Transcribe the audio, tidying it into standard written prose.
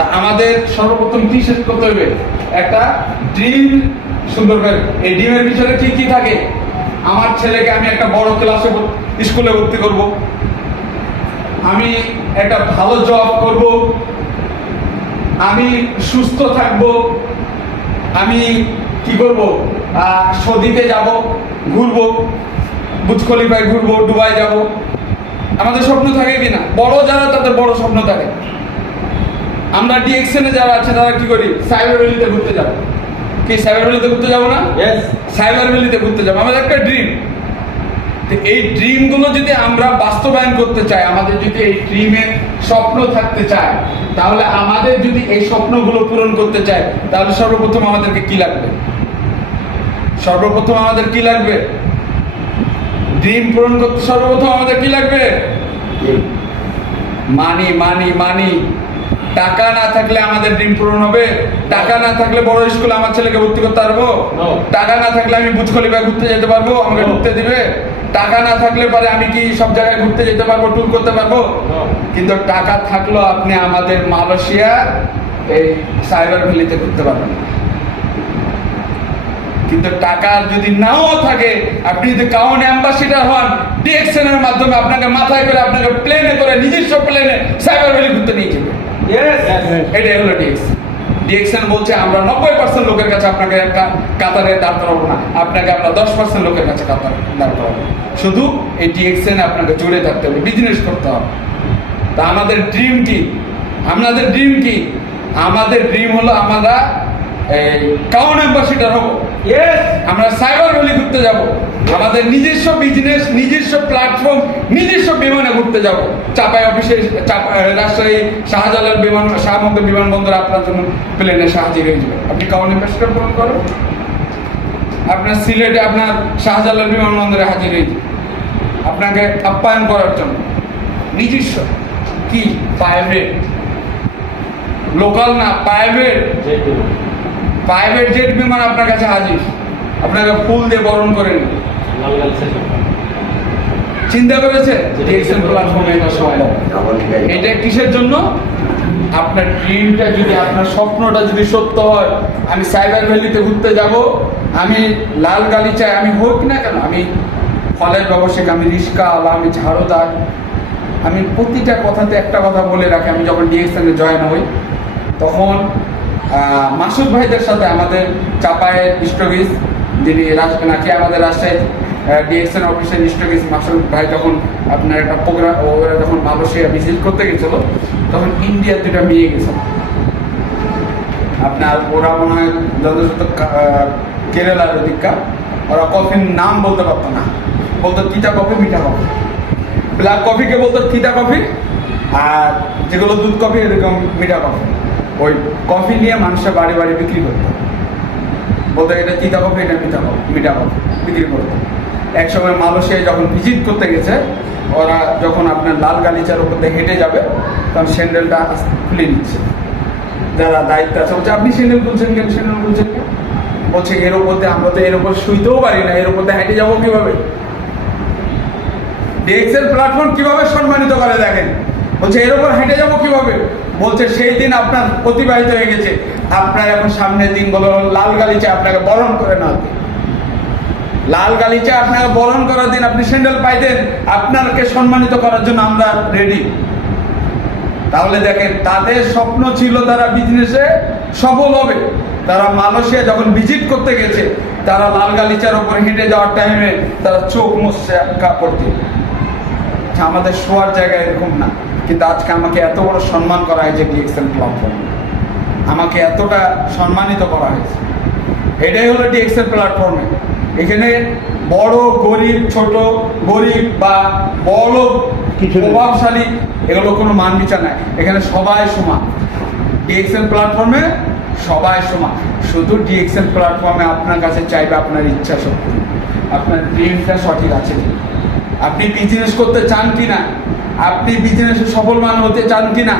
তা আমাদের সর্বপ্রথম কি শেষ করতে হবে? একটা ড্রিম সুন্দর করে। এই ড্রিমের পিছনে কি কি থাকে? আমার ছেলেকে আমি একটা বড় ক্লাসে স্কুলে ভর্তি করব, আমি একটা ভালো জব করব, আমি সুস্থ থাকব, আমি কি করব, সৌদিতে যাব, ঘুরবো, বুর্জ খলিফায় ঘুরবো, দুবাই যাব। আমাদের স্বপ্ন থাকে কিনা? বড় যারা তাদের বড় স্বপ্ন থাকে। আমরা ডিএক্সএনে যারা আছে তারা কি করি? সাইবার ভ্যালিতে ঘুরতে যাবো। কি সাইবার ভ্যালিতে ঘুরতে যাবো না? সাইবার ভ্যালিতে ঘুরতে যাবো, আমাদের একটা ড্রিম। এই ড্রিম গুলো যদি আমরা বাস্তবায়ন করতে চাই, আমাদের যদি এই ড্রিমে স্বপ্ন থাকতে চায়, তাহলে আমাদের যদি এই স্বপ্নগুলো পূরণ করতে চাই, তাহলে সর্বপ্রথম আমাদেরকে কি লাগবে? সর্বপ্রথম আমাদের কি লাগবে? ড্রিম পূরণ করতে সর্বপ্রথম আমাদের কি লাগবে? মানি মানি মানি। টাকা না থাকলে আমাদের ড্রিম পূরণ হবে? টাকা না থাকলে বড় স্কুলে আমার ছেলেকে ভর্তি করতে পারবো? টাকা না থাকলে আমি বুর্জ খলিফা ঘুরতে যেতে পারবো? আমাকে ঢুকতে দিবে? টাকা না থাকলে পরে আমি কি সব জায়গায় ঘুরতে যেতে পারবো, ট্যুর করতে পারবো? কিন্তু টাকা থাকলেও আপনি আমাদের মালয়েশিয়া এই সাইবার ভ্যালিতে ঘুরতে পারবেন। কিন্তু টাকা যদি নাও থাকে, আপনি যদি কাউন অ্যাম্বাসিডার হন, ডিএক্সএন এর মাধ্যমে আপনাকে মাথায় করে, আপনাকে প্লেনে করে, নিজস্ব প্লেনে সাইবার ভ্যালি ঘুরতে নিয়ে যাবে। এটাই হলো ডিএক্সএন। ডিএক্সএন বলছে আমরা 90% লোকের কাছে আপনাকে কাতারে দাঁড় করাবো না, আপনাকে আমরা 10% লোকের কাছে কাতারে দাঁড় করাবো। শুধু এই ডিএক্সএন আপনাকে জুড়ে থাকতে হবে, বিজনেস করতে হবে। তা আমাদের ড্রিম কি? আমাদের ড্রিম কি? আমাদের ড্রিম হলো আমরা কাউন অ্যাম্বাসিডার হবো, আমরা সাইবার ভ্যালি ঘুরতে যাব, আমাদের নিজস্ব বিজনেস, নিজস্ব প্ল্যাটফর্ম, নিজস্ব বিমানে ঘুরতে যাব। চাপাই অফিসে রাজশাহী শাহজালাল শাহমুখী বিমানবন্দরে আপনার জন্য প্লেনে হাজির হয়ে যাবে। আপনি কাউন অ্যাম্বাসিডার পূরণ করো, আপনার সিলেটে আপনার শাহজালাল বিমানবন্দরে হাজির হয়ে যাবে আপনাকে আপ্যায়ন করার জন্য। নিজস্ব কি? প্রাইভেট, লোকাল না, প্রাইভেট জেট বিমান আপনার কাছে হাজির, আপনাকে ফুল দিয়ে বরণ করে নেবে। চিন্তা করেছে? এটা কিসের জন্য? আপনার ড্রিমটা যদি, আপনার স্বপ্নটা যদি সত্য হয়, আমি সাইবার ভ্যালিতে ঘুরতে যাব, আমি লাল গালিচায় আমি হোক না কেন, আমি ফলের ব্যবসায়িক, আমি রিস্কাওয়ালা, আমি ঝাড়ুদার, আমি প্রতিটা কথাতে একটা কথা বলে রাখি। আমি যখন ডিএক্সএনে জয়েন হই, তখন মাসুদ ভাইদের সাথে, আমাদের চাপায়ের স্টকিস, যিনি নাকি আমাদের রাজশাহী ডিএক্সএন অফিসের স্টকিস মাসুদ ভাই, যখন আপনার একটা প্রোগ্রাম, ওরা যখন মালয়েশিয়া ভিজিট করতে গেছিল, তখন ইন্ডিয়ার দুটা মেয়ে গেছিল আপনার। ওরা মনে হয় যথাযথ কেরালার অধিকার, ওরা কফির নাম বলতে পারতো না, বলতো তিতা কফি, মিঠা কফি। ব্ল্যাক কফিকে বলতো তিতা কফি, আর যেগুলো দুধ কফি এরকম মিঠা কফি। ওই কফি নিয়ে মানুষের বাড়ি বাড়ি বিক্রি করতো, বলতো এটা তিতা কফি, এটা মিঠা কফি বিক্রি করতো। একসময় মালয়েশিয়ায় যখন ভিজিট করতে গেছে, ওরা যখন আপনার লাল গালিচার উপর দিয়ে হেঁটে যাবে, তখন স্যান্ডেলটা খুলে নিচ্ছে। যারা দায়িত্ব আছে বলছে, আপনি স্যান্ডেল খুলছেন কেন, স্যান্ডেল খুলছেন কেন? বলছে এর উপর দিয়ে আমরা তো এর উপর শুইতেও পারি না, এর উপর দিয়ে হেঁটে যাবো কিভাবে? ডিএক্সএল প্ল্যাটফর্ম কিভাবে সম্মানিত করে দেখেন। বলছে এর উপর হেঁটে যাবো কিভাবে? বলছে সেই দিন আপনার অতিবাহিত হয়ে গেছে, আপনার এখন সামনের দিনগুলো লাল গালিচা আপনাকে বরণ করে না, লাল গালিচা আপনাকে বরণ করার দিন আপনি স্যান্ডেল পাইতেন, আপনাকে সম্মানিত করার জন্য আমরা রেডি। তাহলে দেখেন, তাদের স্বপ্ন ছিল তারা বিজনেসে সফল হবে। তারা মালয়েশিয়া যখন ভিজিট করতে গেছে, তারা লাল গালিচার উপর হেঁটে যাওয়ার টাইমে তারা চোখ মুছছে কাপড় দিয়ে। আমাদের শোয়ার জায়গায় এরকম না, কিন্তু আজকে আমাকে এত বড় সম্মান করা হয়েছে ডিএক্সএল প্ল্যাটফর্ম, আমাকে এতটা সম্মানিত করা হয়েছে। এটাই হলো ডিএক্সএল প্ল্যাটফর্মে। এখানে বড় গরিব, ছোট গরিব বা বড় প্রভাবশালী, এগুলো কোনো মান বিচার নাই। এখানে সবাই সমান। ডিএক্সএল প্ল্যাটফর্মে সবাই সমান। শুধু ডিএক্সএল প্ল্যাটফর্মে আপনার কাছে চাইবে আপনার ইচ্ছা শক্তি, আপনার ড্রিমটা সঠিক আছে কিনা, আপনি বিজনেস করতে চান কিনা, আপনি বিজনেসে সফল মান হতে চান কিনা,